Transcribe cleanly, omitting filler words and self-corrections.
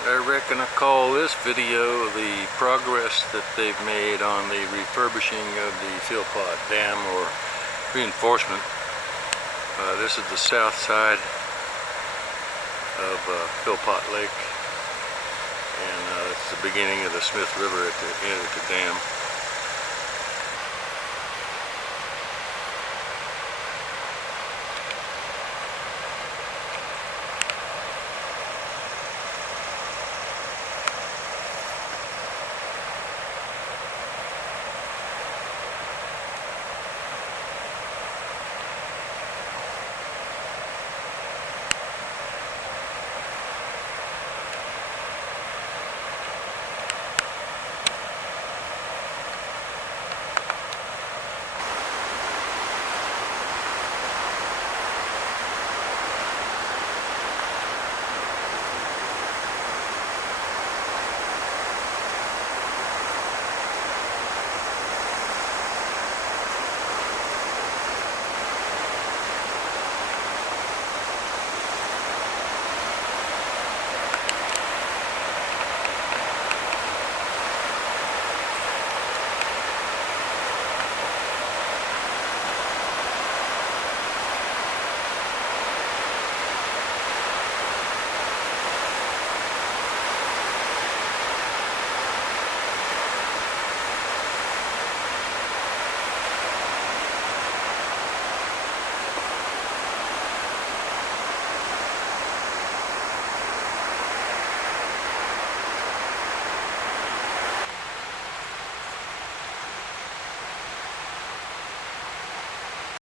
I reckon I call this video the progress that they've made on the refurbishing of the Philpott Dam or reinforcement. This is the south side of Philpott Lake, and it's the beginning of the Smith River at the end of the dam.